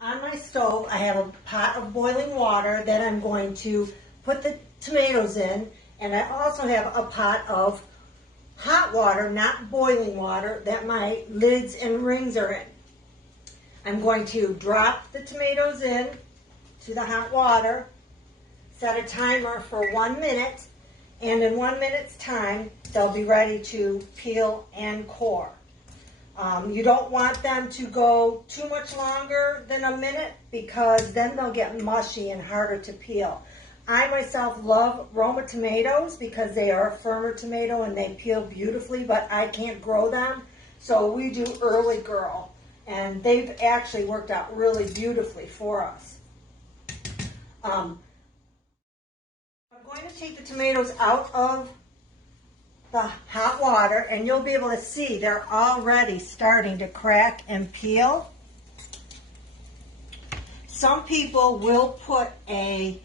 On my stove, I have a pot of boiling water that I'm going to put the tomatoes in, and I also have a pot of hot water, not boiling water, that my lids and rings are in. I'm going to drop the tomatoes in to the hot water, set a timer for 1 minute, and in 1 minute's time, they'll be ready to peel and core. You don't want them to go too much longer than a minute because then they'll get mushy and harder to peel. I myself love Roma tomatoes because they are a firmer tomato and they peel beautifully, but I can't grow them, so we do Early Girl, and they've actually worked out really beautifully for us. I'm going to take the tomatoes out of the hot water, and you'll be able to see they're already starting to crack and peel. Some people will put an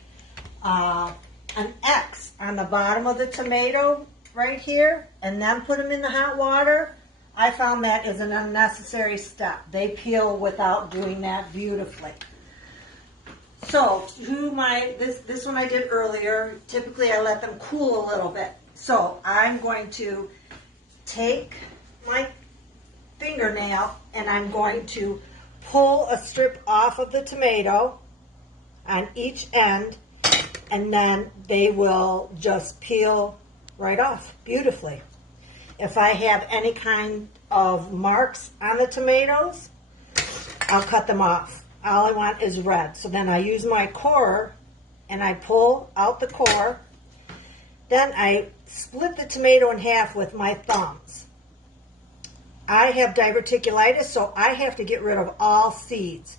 X on the bottom of the tomato right here and then put them in the hot water. I found that is an unnecessary step. They peel without doing that beautifully. So this one I did earlier, typically I let them cool a little bit. So I'm going to take my fingernail and I'm going to pull a strip off of the tomato on each end, and then they will just peel right off beautifully. If I have any kind of marks on the tomatoes, I'll cut them off. All I want is red. So then I use my corer and I pull out the core. Then I split the tomato in half with my thumbs. I have diverticulitis, so I have to get rid of all seeds.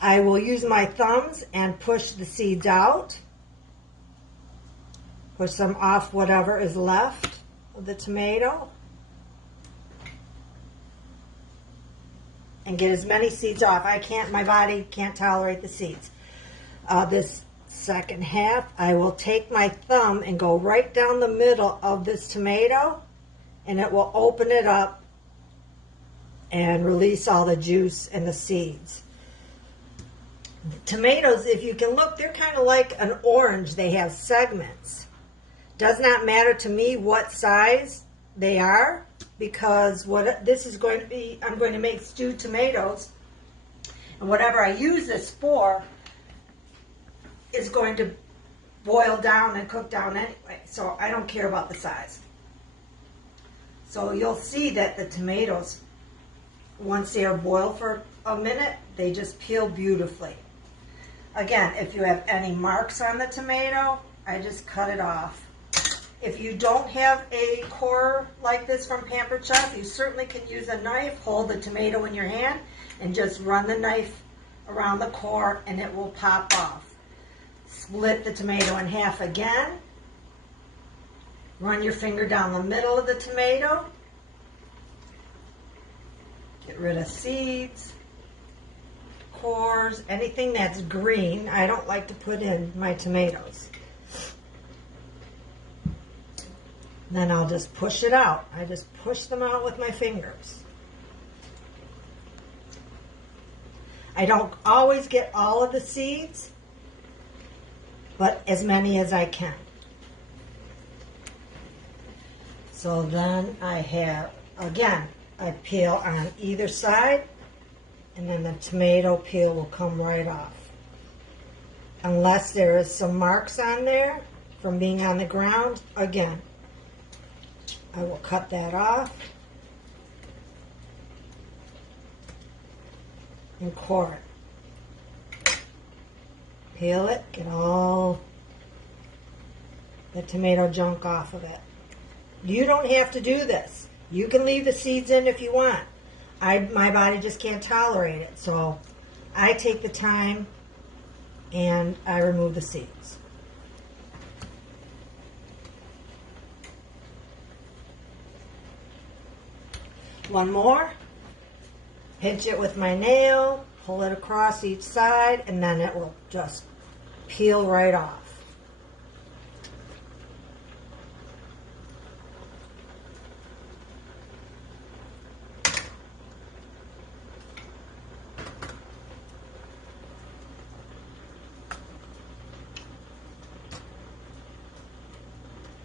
I will use my thumbs and push the seeds out. Push them off whatever is left of the tomato. And get as many seeds off. My body can't tolerate the seeds. This second half, I will take my thumb and go right down the middle of this tomato, and it will open it up and release all the juice and the seeds. The tomatoes, if you can look, they're kind of like an orange. They have segments. Does not matter to me what size they are, because what this is going to be, I'm going to make stewed tomatoes, and whatever I use this for is going to boil down and cook down anyway, so I don't care about the size. So you'll see that the tomatoes, once they are boiled for a minute, they just peel beautifully. Again, if you have any marks on the tomato, I just cut it off. If you don't have a core like this from Pampered Chef, you certainly can use a knife. Hold the tomato in your hand and just run the knife around the core and it will pop off. Split the tomato in half again. Run your finger down the middle of the tomato. Get rid of seeds, cores, anything that's green. I don't like to put in my tomatoes. Then I'll just push it out. I just push them out with my fingers. I don't always get all of the seeds, but as many as I can. So then I have, again, I peel on either side, and then the tomato peel will come right off. Unless there is some marks on there from being on the ground, again, I will cut that off and core it. Peel it, get all the tomato junk off of it. You don't have to do this. You can leave the seeds in if you want. My body just can't tolerate it, so I take the time and I remove the seeds. One more. Pinch it with my nail, pull it across each side, and then it will just peel right off.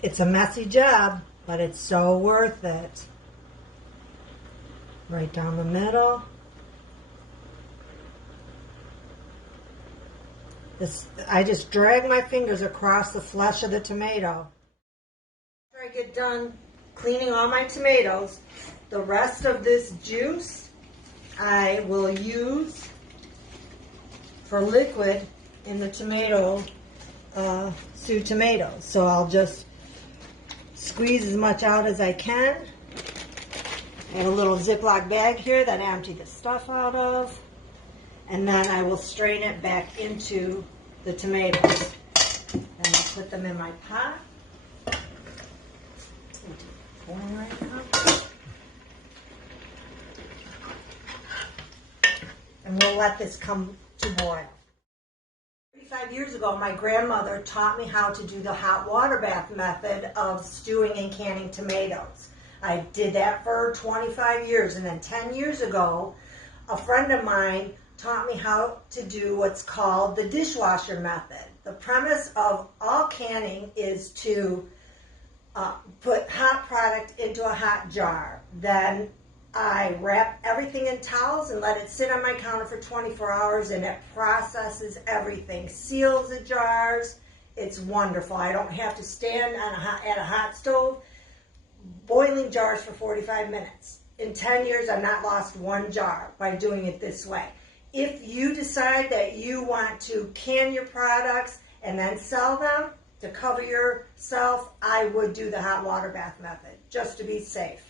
It's a messy job, but it's so worth it. Right down the middle. I just drag my fingers across the flesh of the tomato. After I get done cleaning all my tomatoes, the rest of this juice I will use for liquid in the tomato, stewed tomatoes. So I'll just squeeze as much out as I can. I have a little Ziploc bag here that I empty the stuff out of. And then I will strain it back into the tomatoes. And I'll put them in my pot. Pouring right now. And we'll let this come to boil. 35 years ago, my grandmother taught me how to do the hot water bath method of stewing and canning tomatoes. I did that for 25 years, and then 10 years ago, a friend of mine taught me how to do what's called the dishwasher method. The premise of all canning is to put hot product into a hot jar. Then I wrap everything in towels and let it sit on my counter for 24 hours, and it processes everything, seals the jars. It's wonderful. I don't have to stand on at a hot stove boiling jars for 45 minutes. In 10 years, I've not lost one jar by doing it this way. If you decide that you want to can your products and then sell them to cover yourself, I would do the hot water bath method just to be safe.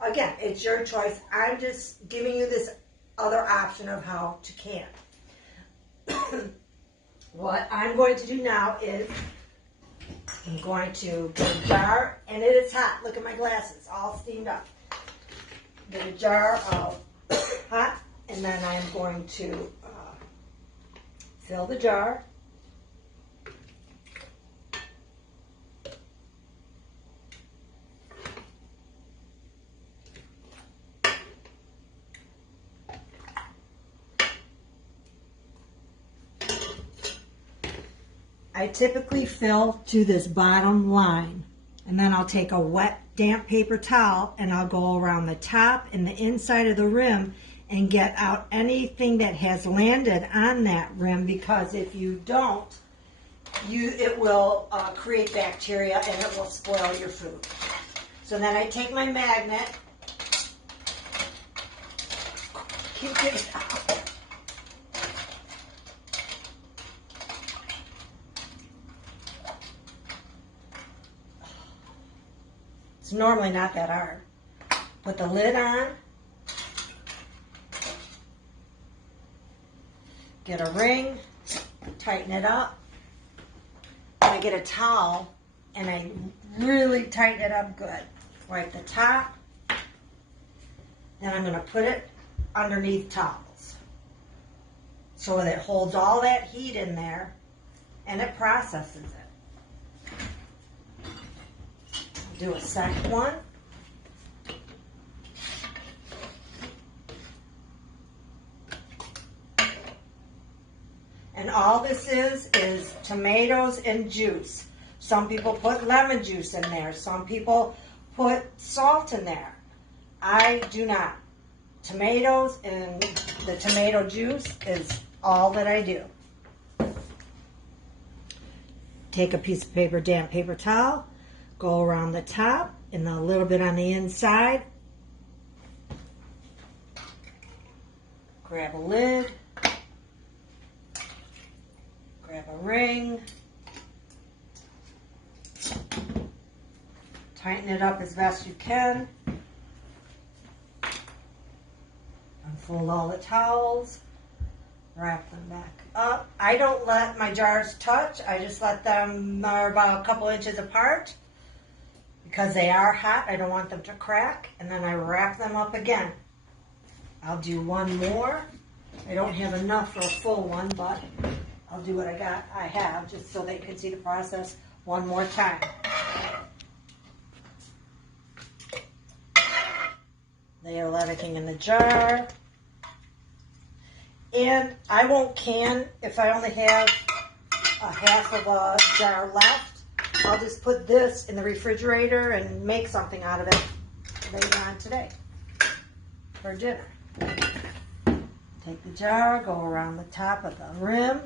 Again, it's your choice. I'm just giving you this other option of how to can. What I'm going to do now is I'm going to get a jar, and it is hot. Look at my glasses, all steamed up. Get a jar of hot, and then I'm going to fill the jar. I typically fill to this bottom line, and then I'll take a wet, damp paper towel and I'll go around the top and the inside of the rim and get out anything that has landed on that rim, because if you don't, it will create bacteria and it will spoil your food. So then I take my magnet, keep it out. It's normally not that hard. Put the lid on. Get a ring. Tighten it up. I get a towel and I really tighten it up good. Wipe the top. Then I'm going to put it underneath towels so that it holds all that heat in there and it processes it. Do a second one. And all this is tomatoes and juice. Some people put lemon juice in there. Some people put salt in there. I do not. Tomatoes and the tomato juice is all that I do. Take a piece of paper, damp paper towel. Go around the top and a little bit on the inside. Grab a lid. Grab a ring. Tighten it up as best you can. Unfold all the towels. Wrap them back up. I don't let my jars touch. I just let them are about a couple inches apart. Because they are hot, I don't want them to crack, and then I wrap them up again. I'll do one more. I don't have enough for a full one, but I'll do what I have, just so they can see the process one more time. Ladle everything in the jar. And I won't can if I only have a half of a jar left. I'll just put this in the refrigerator and make something out of it later on today for dinner. Take the jar, go around the top of the rim.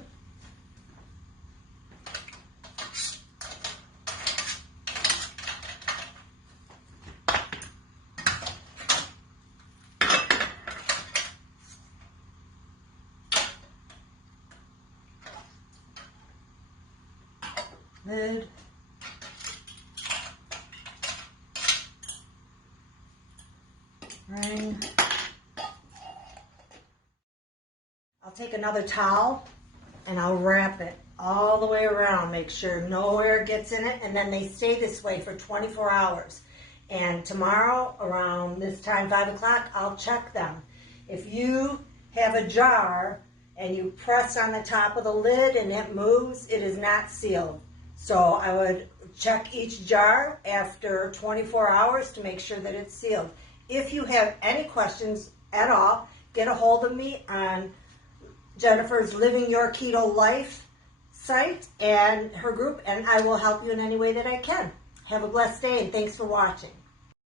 Lid. Ring. I'll take another towel and I'll wrap it all the way around, make sure no air gets in it, and then they stay this way for 24 hours. And tomorrow around this time, 5 o'clock, I'll check them. If you have a jar and you press on the top of the lid and it moves, it is not sealed. So I would check each jar after 24 hours to make sure that it's sealed. If you have any questions at all, get a hold of me on Jennifer's Living Your Keto Life site and her group, and I will help you in any way that I can. Have a blessed day, and thanks for watching.